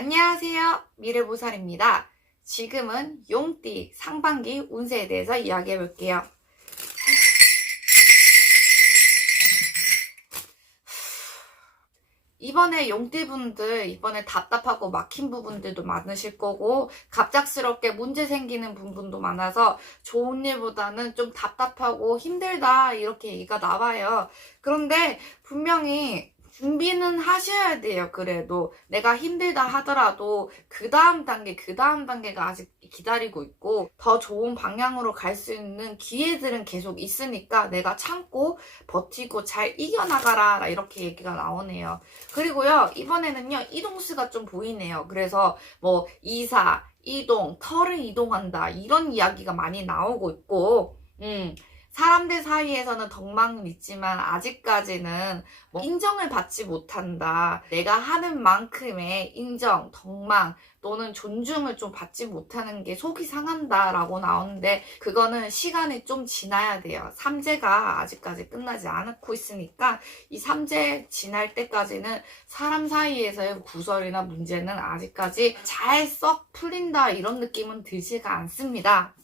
안녕하세요. 미래보살입니다. 지금은 용띠 상반기 운세에 대해서 이야기해 볼게요. 이번에 용띠분들 이번에 답답하고 막힌 부분들도 많으실 거고 갑작스럽게 문제 생기는 부분도 많아서 좋은 일보다는 좀 답답하고 힘들다 이렇게 얘기가 나와요. 그런데 분명히 준비는 하셔야 돼요. 그래도 내가 힘들다 하더라도 그 다음 단계, 그 다음 단계가 아직 기다리고 있고 더 좋은 방향으로 갈 수 있는 기회들은 계속 있으니까 내가 참고 버티고 잘 이겨나가라 이렇게 얘기가 나오네요. 그리고요 이번에는요 이동수가 좀 보이네요. 그래서 뭐 이사, 이동, 터를 이동한다 이런 이야기가 많이 나오고 있고 음. 사람들 사이에서는 덕망은 있지만 아직까지는 뭐 인정을 받지 못한다. 내가 하는 만큼의 인정, 덕망 또는 존중을 좀 받지 못하는 게 속이 상한다라고 나오는데 그거는 시간이 좀 지나야 돼요. 삼재가 아직까지 끝나지 않고 있으니까 이 삼재 지날 때까지는 사람 사이에서의 구설이나 문제는 아직까지 잘 썩 풀린다 이런 느낌은 들지가 않습니다.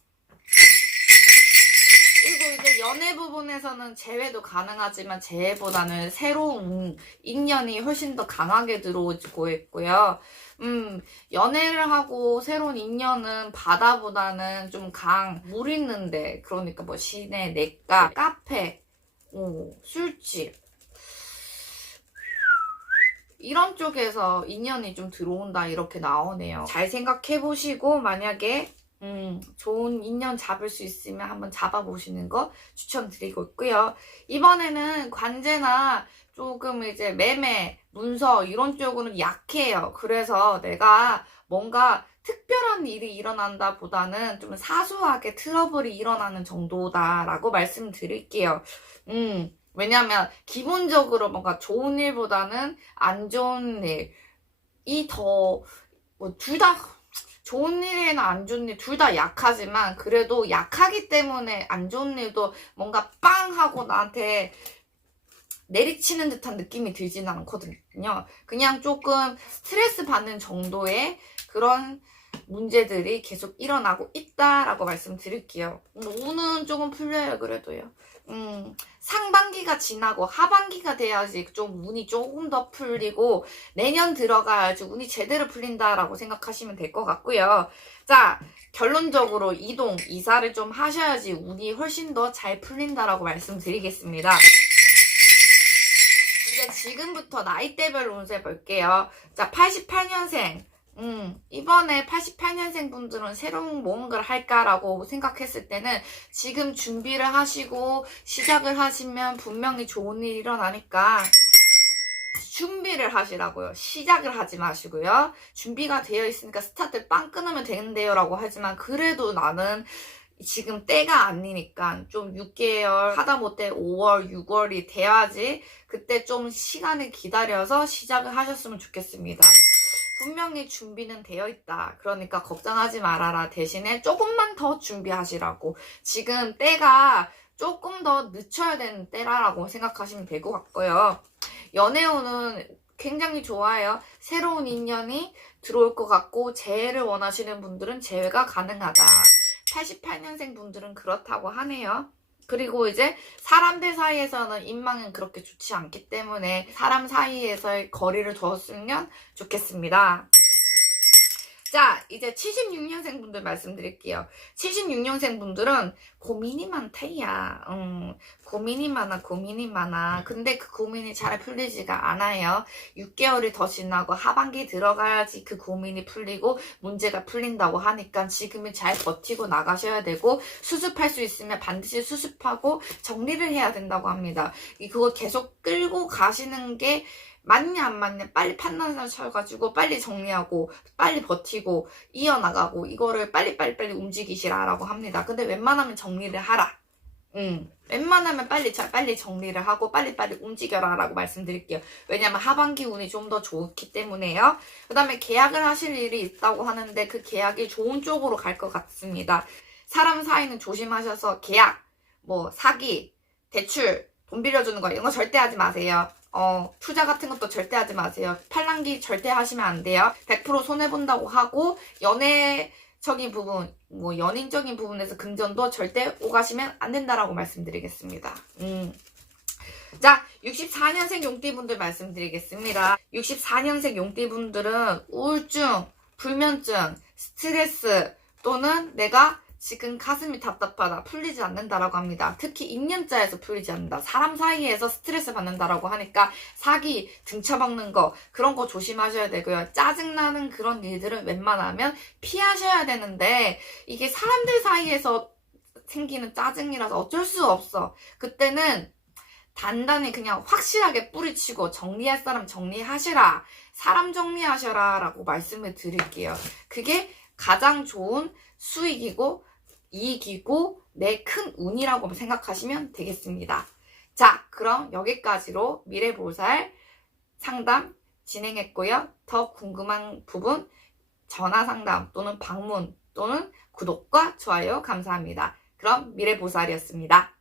연애 부분에서는 재회도 가능하지만 재회보다는 새로운 인연이 훨씬 더 강하게 들어오고 있고요. 음, 연애를 하고 새로운 인연은 바다보다는 좀 강, 물 있는데, 그러니까 뭐 시내, 내과, 카페, 오, 술집. 이런 쪽에서 인연이 좀 들어온다, 이렇게 나오네요. 잘 생각해 보시고, 만약에 음, 좋은 인연 잡을 수 있으면 한번 잡아보시는 거 추천드리고 있고요. 이번에는 관제나 조금 이제 매매, 문서 이런 쪽으로는 약해요. 그래서 내가 뭔가 특별한 일이 일어난다 보다는 좀 사소하게 트러블이 일어나는 정도다라고 말씀드릴게요. 음, 왜냐면 기본적으로 뭔가 좋은 일보다는 안 좋은 일이 더, 뭐, 둘 다, 좋은 일이나 안 좋은 일 둘 다 약하지만 그래도 약하기 때문에 안 좋은 일도 뭔가 빵 하고 나한테 내리치는 듯한 느낌이 들지는 않거든요. 그냥 조금 스트레스 받는 정도의 그런 문제들이 계속 일어나고 있다라고 말씀드릴게요. 운은 조금 풀려요, 그래도요. 음, 상반기가 지나고 하반기가 돼야지 좀 운이 조금 더 풀리고 내년 들어가야지 운이 제대로 풀린다라고 생각하시면 될 것 같고요. 자, 결론적으로 이동, 이사를 좀 하셔야지 운이 훨씬 더 잘 풀린다라고 말씀드리겠습니다. 이제 지금부터 나이대별로 운세 볼게요. 자, 88년생. 음, 이번에 88년생 분들은 새로운 무언가를 할까라고 생각했을 때는 지금 준비를 하시고 시작을 하시면 분명히 좋은 일이 일어나니까 준비를 하시라고요. 시작을 하지 마시고요. 준비가 되어 있으니까 스타트 빵 끊으면 되는데요 라고 하지만 그래도 나는 지금 때가 아니니까 좀 6개월 하다 못해 5월, 6월이 돼야지 그때 좀 시간을 기다려서 시작을 하셨으면 좋겠습니다. 분명히 준비는 되어 있다. 그러니까 걱정하지 말아라. 대신에 조금만 더 준비하시라고. 지금 때가 조금 더 늦춰야 되는 때라고 생각하시면 될 것 같고요. 연애운은 굉장히 좋아요. 새로운 인연이 들어올 것 같고 재회를 원하시는 분들은 재회가 가능하다. 88년생 분들은 그렇다고 하네요. 그리고 이제 사람들 사이에서는 인망은 그렇게 좋지 않기 때문에 사람 사이에서의 거리를 두었으면 좋겠습니다. 자, 이제 76년생 분들 말씀드릴게요. 76년생 분들은 고민이 많대야. 음, 고민이 많아, 고민이 많아. 근데 그 고민이 잘 풀리지가 않아요. 6개월이 더 지나고 하반기 들어가야지 그 고민이 풀리고 문제가 풀린다고 하니까 지금은 잘 버티고 나가셔야 되고 수습할 수 있으면 반드시 수습하고 정리를 해야 된다고 합니다. 이 그거 계속 끌고 가시는 게 맞냐 안 맞냐 빨리 판단을 쳐가지고 빨리 정리하고 빨리 버티고 이어나가고 이거를 빨리 빨리 빨리 움직이시라라고 합니다. 근데 웬만하면 정리를 하라. 음, 웬만하면 빨리 자, 빨리 정리를 하고 빨리 빨리 움직여라라고 말씀드릴게요. 왜냐면 하반기 운이 좀 더 좋기 때문에요. 그다음에 계약을 하실 일이 있다고 하는데 그 계약이 좋은 쪽으로 갈 것 같습니다. 사람 사이는 조심하셔서 계약, 뭐 사기, 대출, 돈 빌려주는 거 이런 거 절대 하지 마세요. 어, 투자 같은 것도 절대 하지 마세요. 팔랑기 절대 하시면 안 돼요. 100% 손해본다고 하고, 연애적인 부분, 뭐, 연인적인 부분에서 금전도 절대 오가시면 안 된다라고 말씀드리겠습니다. 음. 자, 64년생 용띠분들 말씀드리겠습니다. 64년생 용띠분들은 우울증, 불면증, 스트레스 또는 내가 지금 가슴이 답답하다, 풀리지 않는다라고 합니다. 특히 인연자에서 풀리지 않는다. 사람 사이에서 스트레스 받는다라고 하니까 사기, 등쳐먹는 거, 그런 거 조심하셔야 되고요. 짜증나는 그런 일들은 웬만하면 피하셔야 되는데, 이게 사람들 사이에서 생기는 짜증이라서 어쩔 수 없어. 그때는 단단히 그냥 확실하게 뿌리치고 정리할 사람 정리하시라. 사람 정리하셔라. 라고 말씀을 드릴게요. 그게 가장 좋은 수익이고 이익이고 내 큰 운이라고 생각하시면 되겠습니다. 자, 그럼 여기까지로 미래보살 상담 진행했고요. 더 궁금한 부분 전화 상담 또는 방문 또는 구독과 좋아요 감사합니다. 그럼 미래보살이었습니다.